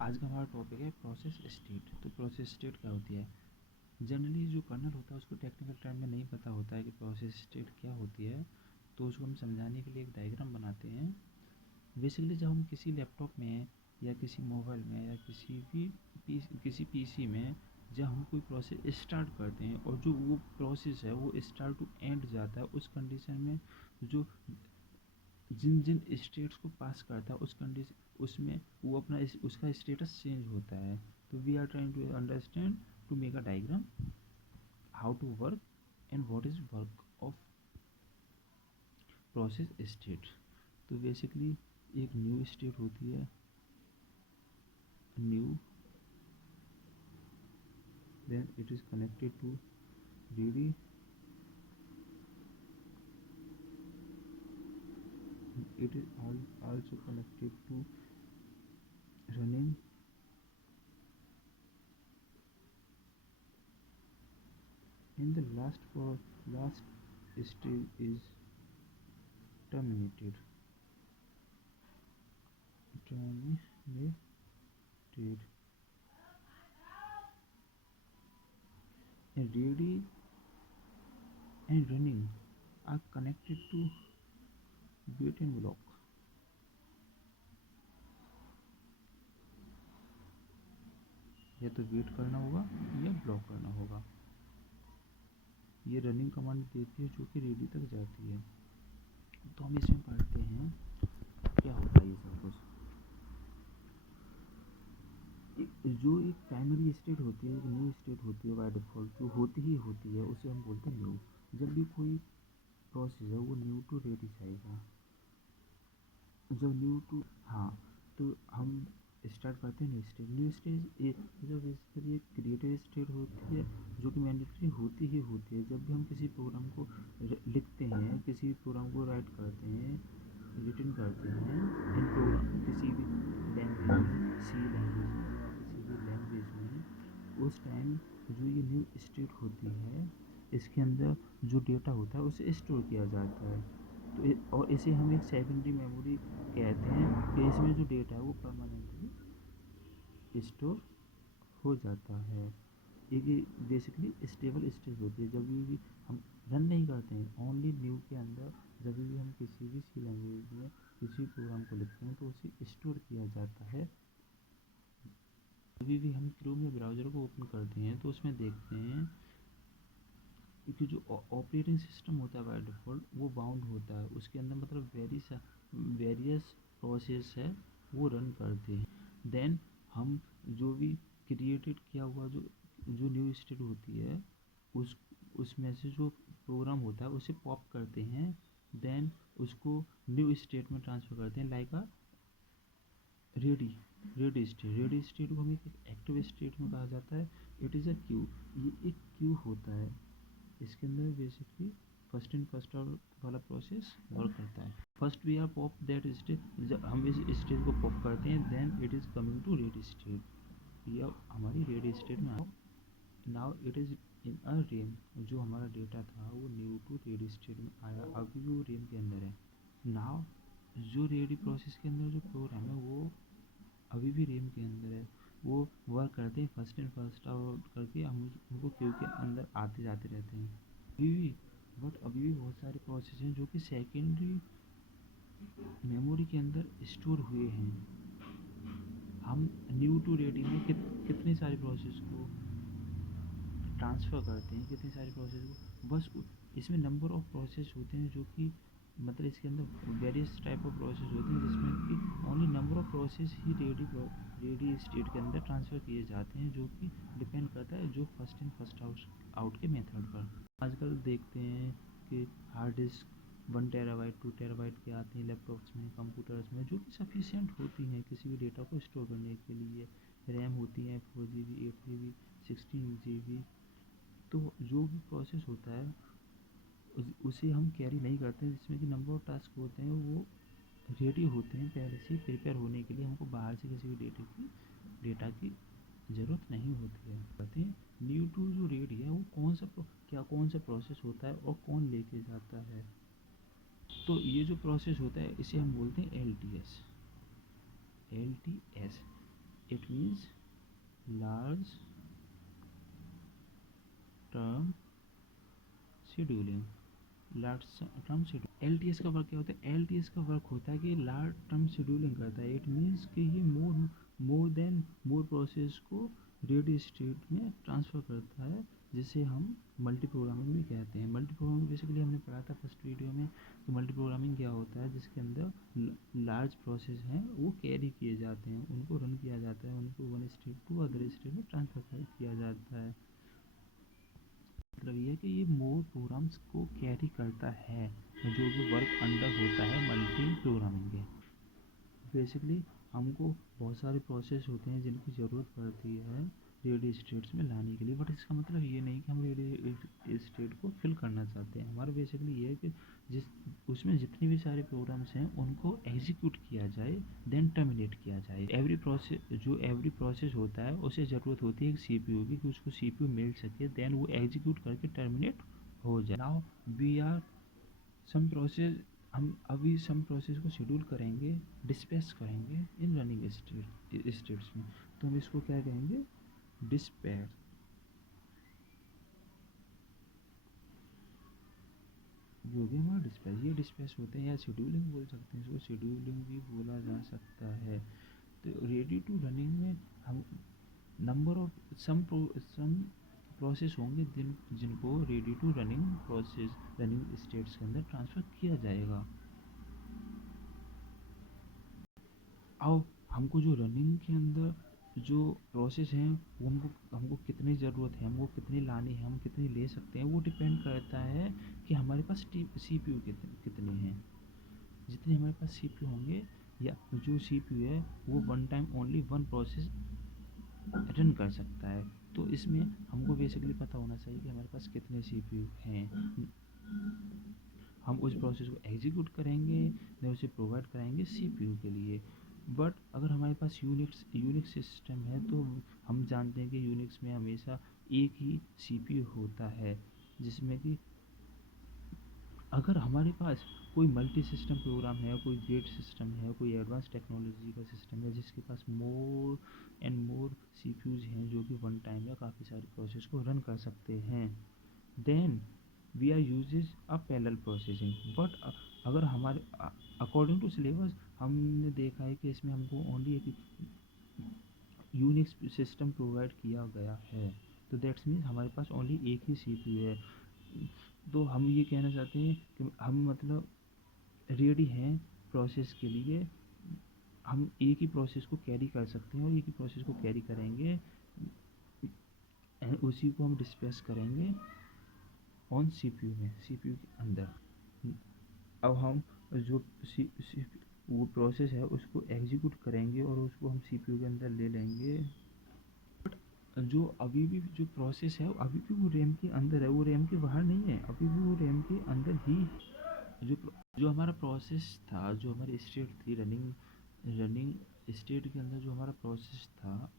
आज का हमारा टॉपिक है प्रोसेस स्टेट। तो प्रोसेस स्टेट क्या होती है? जनरली जो कर्नल होता है उसको टेक्निकल टर्म में नहीं पता होता है कि प्रोसेस स्टेट क्या होती है, तो उसको हम समझाने के लिए एक डायग्राम बनाते हैं। बेसिकली जब हम किसी लैपटॉप में या किसी मोबाइल में या किसी पीसी में जब हम कोई प्रोसेस स्टार्ट करते हैं और जो वो प्रोसेस है वो स्टार्ट टू एंड जाता है, उस कंडीशन में जो जिन जिन स्टेट्स को पास करता है उस कंडीशन उसमें वो अपना उसका स्टेटस चेंज होता है। तो we are trying to understand to make a diagram how to work and what is work of process state. तो बेसिकली एक न्यू स्टेट होती है, new, then it is connected to ready, it is also connected to running, and the last stage is terminated. And ready and running are connected to wait and block. या तो wait करना होगा या block करना होगा। ये running command देती है जो कि रेडी तक जाती है। तो हम इसमें पढ़ते हैं क्या होता है ये सब कुछ। जो एक प्राइमरी स्टेट होती है, एक न्यू स्टेट होती है बाय डिफ़ॉल्ट, जो होती है उसे हम बोलते हैं न्यू। जब भी कोई प्रोसेस है वो न्यू टू रेडी जाएगा। जब न्यू टू, हाँ, तो हम स्टार्ट करते हैं न्यू स्टेज एक जो बेसिकली एक क्रिएटिव स्टेट होती है जो कि मैंडेटरी होती है। जब भी हम किसी प्रोग्राम को लिखते हैं, किसी प्रोग्राम को राइट करते हैं, रिटन करते हैं इन प्रोग्राम किसी भी लैंग्वेज में, सी लैंग्वेज में या किसी भी लैंग्वेज में, उस टाइम जो ये न्यू स्टेट होती है इसके अंदर जो डेटा होता है उसे स्टोर किया जाता है। तो और इसे हम एक सेकेंडरी मेमोरी कहते हैं कि इसमें जो डेटा है वो परमानेंटली स्टोर हो जाता है। एक बेसिकली स्टेबल स्टेज होती है। जब भी हम रन नहीं करते हैं, ओनली न्यू के अंदर जब भी हम किसी भी सी लैंग्वेज में किसी प्रोग्राम को लिखते हैं तो उसे स्टोर किया जाता है। कभी भी हम क्रोम या ब्राउज़र को ओपन करते हैं तो उसमें देखते हैं कि जो ऑपरेटिंग सिस्टम होता है बाय डिफ़ॉल्ट वो बाउंड होता है, उसके अंदर मतलब वेरियस प्रोसेस है वो रन करते हैं। देन हम जो भी क्रिएटेड किया हुआ जो जो न्यू स्टेट होती है उसमें से जो प्रोग्राम होता है उसे पॉप करते हैं। देन उसको न्यू स्टेट में ट्रांसफ़र करते हैं लाइक अ रेडी स्टेट को हम एक एक्टिव स्टेट में कहा जाता है। इट इज़ अ क्यू, ये एक क्यू होता है। इसके अंदर basically first in first out वाला प्रोसेस वर्क करता है। First we are pop that stage, जब हम इस स्टेज को पॉप करते हैं then it is coming to ready state. यह हमारी रेडी स्टेट में आओ। Now it is in a RAM, जो हमारा डेटा था वो न्यू टू रेडी स्टेट में आया, अभी भी वो रेम के अंदर है। नाउ जो रेडी प्रोसेस के अंदर जो प्रोग्राम है वो अभी भी रेम के अंदर है, वो वर्क करते हैं फर्स्ट इन फर्स्ट आउट करके, हम उनको क्यू के अंदर आते जाते रहते हैं अभी भी। बट अभी भी बहुत सारे प्रोसेस हैं जो कि सेकेंडरी मेमोरी के अंदर स्टोर हुए हैं। हम न्यू टू रेडी में कितने सारे प्रोसेस को ट्रांसफ़र करते हैं, कितनी सारी प्रोसेस को, बस इसमें नंबर ऑफ़ प्रोसेस होते हैं जो कि मतलब इसके अंदर वेरियस टाइप ऑफ प्रोसेस होते हैं जिसमें कि only number of process he ready state के अंदर ट्रांसफ़र किए जाते हैं, जो कि डिपेंड करता है जो फर्स्ट इन फर्स्ट आउट के मेथड पर। आजकल देखते हैं कि हार्ड डिस्क 1 टेराबाइट 2 टेराबाइट के आते हैं लैपटॉप्स में, कंप्यूटर्स में, जो कि सफिशिएंट होती हैं किसी भी डेटा को स्टोर करने के लिए। रैम होती है 4 GB 8 GB 16 GB। तो जो भी प्रोसेस होता है उसे हम कैरी नहीं करते हैं, जिसमें कि नंबर ऑफ़ टास्क होते हैं वो रेडी होते हैं पहले से प्रिपेयर होने के लिए। हमको बाहर से किसी भी डेटा की ज़रूरत नहीं होती है। कहते हैं न्यू टू जो रेडी है वो कौन सा प्रोसेस होता है और कौन लेके जाता है। तो ये जो प्रोसेस होता है इसे हम बोलते हैं L T S. It means large term scheduling. Large term schedule LTS का वर्क क्या होता है? LTS का वर्क होता है कि लार्ज टर्म शेड्यूलिंग करता है। इट मीन्स कि ये मोर प्रोसेस को रेडी स्टेट में ट्रांसफ़र करता है, जिसे हम मल्टी प्रोग्रामिंग भी कहते हैं। मल्टी प्रोग्रामिंग बेसिकली हमने पढ़ा था फर्स्ट वीडियो में कि मल्टी प्रोग्रामिंग क्या होता है, जिसके अंदर लार्ज प्रोसेस हैं वो कैरी किए जाते हैं, उनको रन किया जाता है, उनको one state to other state में ट्रांसफ़र किया जाता है। मतलब ये है कि ये मोर प्रोग्राम्स को कैरी करता है, जो भी वर्क अंडर होता है मल्टी प्रोग्रामिंग के। बेसिकली हमको बहुत सारे प्रोसेस होते हैं जिनकी ज़रूरत पड़ती है रेडी स्टेट्स में लाने के लिए, बट इसका मतलब ये नहीं कि हम रेडी स्टेट को फिल करना चाहते हैं। हमारा बेसिकली ये है कि उसमें जितने भी सारे प्रोग्राम्स हैं उनको एग्जीक्यूट किया जाए, देन टर्मिनेट किया जाए। एवरी प्रोसेस होता है उसे ज़रूरत होती है एक CPU की, कि उसको CPU मिल सके, देन वो एग्जीक्यूट करके टर्मिनेट हो जाए। Now we are some process हम अभी सम प्रोसेस को शेड्यूल करेंगे, डिस्पैच करेंगे इन रनिंग स्टेट्स में, तो हम इसको क्या कहेंगे? डिस्पैच। जो भी हमारा डिस्पैच, ये डिस्पैच होते हैं या शेड्यूलिंग बोल सकते हैं, इसको शेड्यूलिंग भी बोला जा सकता है। तो रेडी टू रनिंग में हम नंबर ऑफ सम प्रोसेस होंगे जिनको रेडी टू रनिंग स्टेट्स के अंदर ट्रांसफ़र किया जाएगा। अब हमको जो रनिंग के अंदर जो प्रोसेस हैं वो हमको कितनी ज़रूरत है, हमको कितनी लानी है, हम कितनी ले सकते हैं, वो डिपेंड करता है कि हमारे पास CPU कितने हैं। जितने हमारे पास CPU होंगे, या जो CPU है वो one time only one process run कर सकता है। तो इसमें हमको बेसिकली पता होना चाहिए कि हमारे पास कितने CPU हैं। हम उस प्रोसेस को एग्जीक्यूट करेंगे, देन उसे प्रोवाइड कराएंगे CPU के लिए। बट अगर हमारे पास यूनिक्स सिस्टम है तो हम जानते हैं कि यूनिक्स में हमेशा एक ही CPU होता है, जिसमें कि अगर हमारे पास कोई मल्टी सिस्टम प्रोग्राम है, कोई गेट सिस्टम है, कोई एडवांस टेक्नोलॉजी का सिस्टम है जिसके पास मोर एंड मोर CPUs हैं जो कि वन टाइम या काफ़ी सारे प्रोसेस को रन कर सकते हैं, then we are uses a parallel processing. But अगर हमारे अकॉर्डिंग टू सिलेबस हमने देखा है कि इसमें हमको ओनली एक यूनिक्स सिस्टम प्रोवाइड किया गया है, तो दैट्स मीन्स हमारे पास ओनली एक ही CPU है। तो हम ये कहना चाहते हैं कि हम मतलब रेडी हैं प्रोसेस के लिए, हम एक ही प्रोसेस को कैरी कर सकते हैं और एक ही प्रोसेस को कैरी करेंगे, उसी को हम डिस्पैच करेंगे ऑन CPU में, CPU के अंदर। अब हम जो वो प्रोसेस है उसको एग्जीक्यूट करेंगे और उसको हम CPU के अंदर ले लेंगे। जो अभी भी जो प्रोसेस है अभी भी वो रैम के अंदर है, वो रैम के बाहर नहीं है, अभी भी वो रैम के अंदर ही। जो हमारा प्रोसेस था, जो हमारी स्टेट थी रनिंग स्टेट के अंदर जो हमारा प्रोसेस था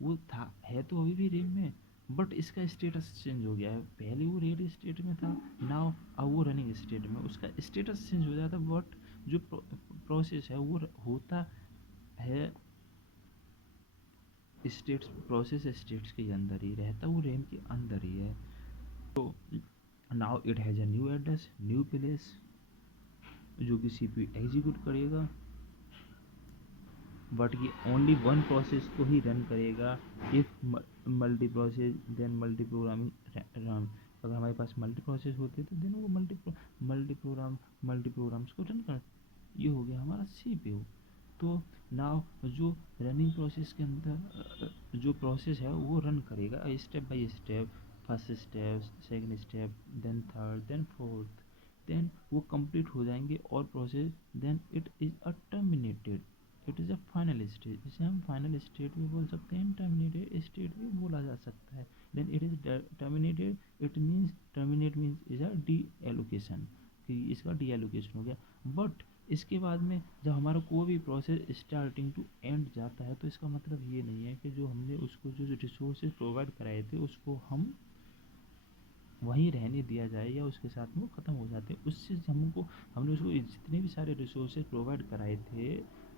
वो था है तो अभी भी रैम में, बट इसका स्टेटस चेंज हो गया है। पहले वो रेडी स्टेट में था, नाउ अब वो रनिंग स्टेट में, उसका स्टेटस चेंज हो जाता, बट जो प्रोसेस है वो होता है प्रोसेस स्टेट्स के अंदर ही रहता, वो रैम के अंदर ही है। तो now it has a new address, new place, जो कि CPU एग्जीक्यूट करेगा, बट ये ओनली वन प्रोसेस को ही रन करेगा if multi process then multi programming run. अगर हमारे पास मल्टी प्रोसेस होते तो देन वो मल्टी प्रोग्राम्स को रन कर, ये हो गया हमारा CPU। तो नाउ जो रनिंग प्रोसेस के अंदर जो प्रोसेस है वो रन करेगा step by step, first step, second step, then third, then fourth, then वो कंप्लीट हो जाएंगे और process, then it is a terminated, it is a final stage, जिसे हम फाइनल स्टेट भी बोल सकते हैं, टर्मिनेटेड स्टेट भी बोला जा सकता है। Then it is terminated, it means terminate means is a deallocation, कि इसका डी एलोकेशन हो गया। बट इसके बाद में जब हमारा कोई भी प्रोसेस स्टार्टिंग टू एंड जाता है तो इसका मतलब ये नहीं है कि जो हमने उसको जो रिसोर्सेज प्रोवाइड कराए थे उसको हम वहीं रहने दिया जाए या उसके साथ में वो ख़त्म हो जाते हैं। उससे हमने उसको जितने भी सारे रिसोर्सेज प्रोवाइड कराए थे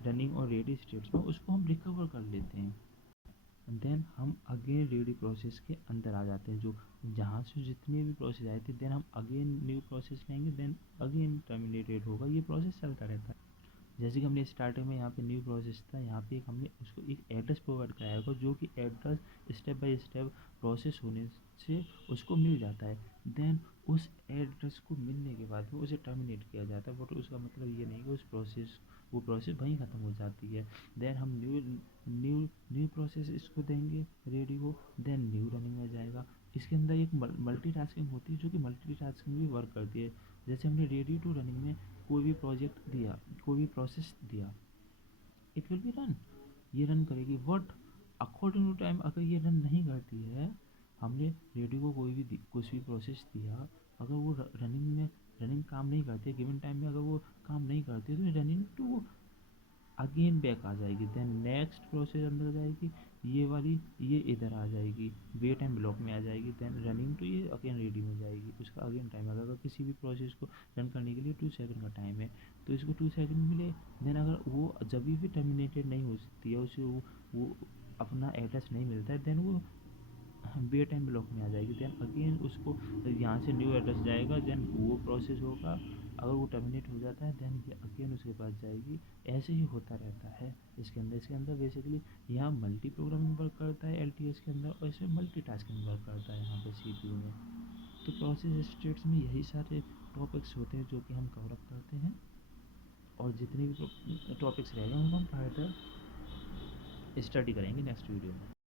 रनिंग और रेडी स्टेट्स में, उसको हम रिकवर कर लेते हैं। देन हम अगेन रेडी प्रोसेस के अंदर आ जाते हैं, जो जहाँ से जितने भी प्रोसेस आए थे, देन हम अगेन न्यू प्रोसेस लेंगे, देन अगेन टर्मिनेटेड होगा, ये प्रोसेस चलता रहता है। जैसे कि हमने स्टार्टिंग में यहाँ पे न्यू प्रोसेस था, यहाँ पे एक हमने उसको एक एड्रेस प्रोवाइड कराया होगा, जो कि address step by step process होने से उसको मिल जाता है। देन उस एड्रेस को मिलने के बाद में उसे टर्मिनेट किया जाता है, बट उसका मतलब ये नहीं कि वो प्रोसेस वहीं ख़त्म हो जाती है। देन हम न्यू न्यू प्रोसेस इसको देंगे रेडी को, देन न्यू रनिंग में जाएगा। इसके अंदर एक मल्टीटास्किंग होती है, जो कि मल्टीटास्किंग भी वर्क करती है। जैसे हमने रेडी टू रनिंग में कोई भी प्रोजेक्ट दिया, कोई भी प्रोसेस दिया, इट विल बी रन, ये रन करेगी। बट अकॉर्डिंग टू टाइम अगर ये रन नहीं करती है, हमने रेडी को कुछ भी प्रोसेस दिया, अगर वो रनिंग काम नहीं करती है गिवन टाइम में, अगर वो काम नहीं करती है, तो रनिंग टू अगेन बैक आ जाएगी। देन नेक्स्ट प्रोसेस अंदर जाएगी, ये वाली ये इधर आ जाएगी, वेट एंड ब्लॉक में आ जाएगी। देन रनिंग टू ये अगेन रेडी में जाएगी, उसका अगेन टाइम आएगा। अगर किसी भी प्रोसेस को रन करने के लिए 2 सेकंड का टाइम है, तो इसको 2 सेकंड मिले। देन अगर वो जब भी टर्मिनेटेड नहीं हो सकती है, उसे वो अपना एड्रेस नहीं मिलता है, देन वो वेट एंड ब्लॉक में आ जाएगी। देन अगेन उसको यहाँ से न्यू एड्रेस जाएगा, देन वो प्रोसेस होगा। अगर वो टर्मिनेट हो जाता है, देन ये अगेन उसके पास जाएगी। ऐसे ही होता रहता है इसके अंदर बेसिकली यहाँ मल्टी प्रोग्रामिंग वर्क करता है LTS के अंदर, और इसमें मल्टी टास्किंग वर्क करता है यहाँ पे CPU में। तो प्रोसेस स्टेट्स में यही सारे टॉपिक्स होते हैं जो कि हम कवर अप करते हैं, और जितने भी टॉपिक्स रह गए उनको हम फर्दर स्टडी करेंगे नेक्स्ट वीडियो में।